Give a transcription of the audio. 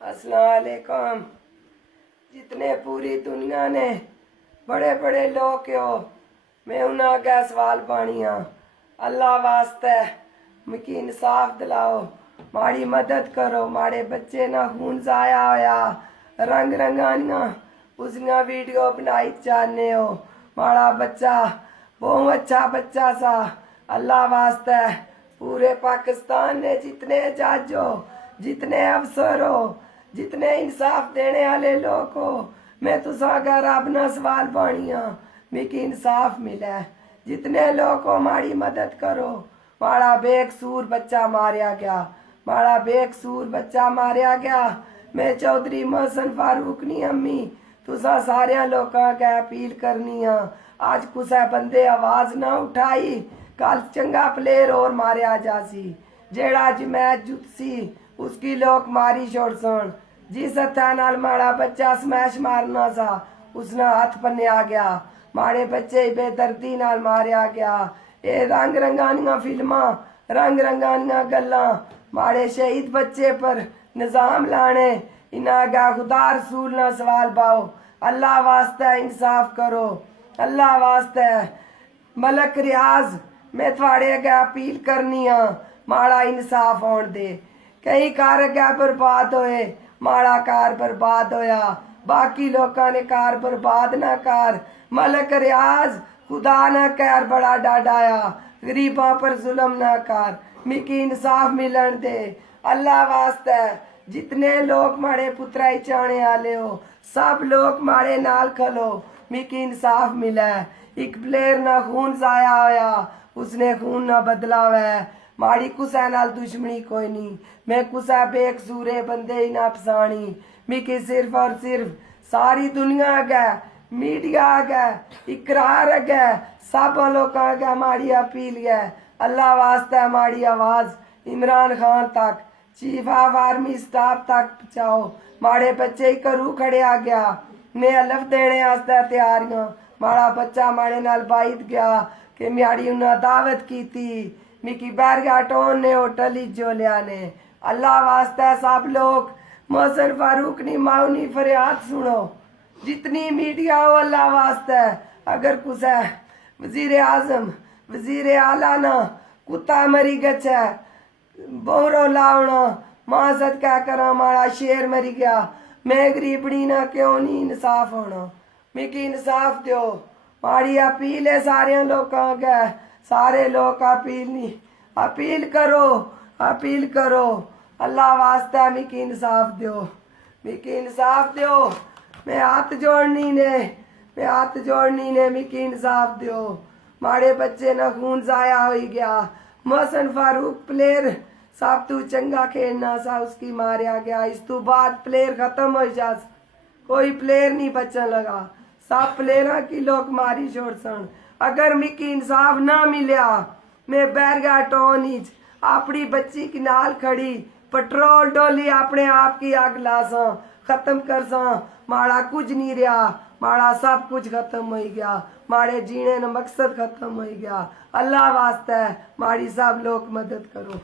अस्सलाम वालेकुम। जितने पूरी दुनिया ने बड़े बड़े लोग हो, मैं उन्हें अगे सवाल पानी हाँ। अल्लाह वास्ते मिकी इंसाफ दिलाओ, माड़ी मदद करो। माड़े बच्चे ना खून जाया होया, रंग रंगानियां उसने वीडियो बनाई चाहने हो। माड़ा बच्चा बहुत अच्छा बच्चा सा। अल्लाह वास्ते पूरे पाकिस्तान ने जितने जज हो, जितने अफसर हो, जितने इंसाफ देने वाले लोग हो, मैं तुसा अगर रब ना सवाल पानी हाँ मिकी इंसाफ मिले। जितने लोग हो माड़ी मदद करो। माड़ा बेकसूर बच्चा मारिया गया, माड़ा बेकसूर बच्चा मारिया गया। मैं चौधरी मोहसन फारूक नी अम्मी तुसा सारे लोगों के अपील करनी हाँ। आज कुछ बंदे आवाज ना उठाई, कल चंगा प्लेयर और मारिया जासी। जेड़ा अज मैच जुतसी उसकी लोग मारी छोड़ सन। जिस हथा नाल माड़ा बच्चा स्मैश मारना सा उसने हाथ पन्या गया। माड़े बच्चे बेदर्दी नाल मारिया गया। ये रंग रंगानियां फिल्मां, रंग रंगानियां गल्लां, माड़े शहीद बच्चे पर निजाम लाने इन्हें अगा खुदा रसूल ना सवाल पाओ। अल्लाह वास्ते इंसाफ करो, अल्लाह वास्ते। मलक रियाज मैं थोड़े अगे अपील करनी हाँ, माड़ा इंसाफ होने दे। कई कार अगे बर्बाद होए, माड़ा कार बर्बाद होया। बाकी लोगों ने कार बर्बाद ना कर। मलक रियाज खुदा ना कर बड़ा डाडाया, गरीबों पर जुल्म ना कर, मिकी इंसाफ मिलन दे। अल्लाह वास्ते जितने लोग माड़े पुत्राई चाहने वाले हो, सब लोग माड़े नाल खलो, मिकी इंसाफ मिले। एक प्लेयर ना खून जाया होया, उसने खून ना बदला हुआ। माड़ी कुसा नाल दुश्मनी कोई नहीं, मैं कुसा बेकसूरे बंदे ही ना फसानी। मिकी सिर्फ और सिर्फ सारी दुनिया अगे, मीडिया अगे, इकरार अगे, सब लोगों अगे माड़ी अपील है। अल्लाह वास्ते माड़ी आवाज इमरान खान तक, चीफ ऑफ आर्मी स्टाफ तक पहुंचाओ। माड़े बच्चे ही घरू खड़े आ गया, मैं अलफ देने वास्ते तैयार हाँ। माड़ा बच्चा माड़े नाल बाइट गया कि म्याड़ी उन्हें दावत की थी, मिकी बैरगा टोन ने होटल ही जो लिया ने। अल्लाह वास्ते सब लोग मोहसन फारूक नी माऊनी फरियाद सुनो। जितनी मीडिया हो अल्लाह वास्ते, अगर कुछ वजीर आजम वजीर आला ना कुत्ता मरी गच्छे बोहरो लावना मां सद क्या करा, माड़ा शेर मरी गया। मैं गरीबड़ी ना क्यों नहीं इंसाफ होना, मिकी इंसाफ दो। माड़ी अपील है सारे लोगों के, सारे लोग अपील नहीं, अपील करो, अपील करो। अल्लाह वास्ते मिकी इंसाफ दो, मिकी इंसाफ दो। मैं हाथ जोड़नी ने, मैं हाथ जोड़नी ने, मिकी इंसाफ दो। माड़े बच्चे ना खून जाया हो गया। मोहसन फारूक प्लेयर सब तू चंगा खेलना सा, उसकी मारिया गया। इस तो बाद प्लेयर खत्म हो जा, कोई प्लेयर नहीं बचन लगा, सब प्लेयर की लोग मारी छोड़ सन। अगर मिकी इंसाफ ना मिलिया मैं बैरगा टोन अपनी बच्ची की नाल खड़ी पेट्रोल डोली अपने आप की आग ला सा, खत्म कर सा। माड़ा कुछ नहीं रहा, माड़ा सब कुछ खत्म हो गया। माड़े जीने न मकसद खत्म हो गया। अल्लाह वास्ते माड़ी सब लोग मदद करो।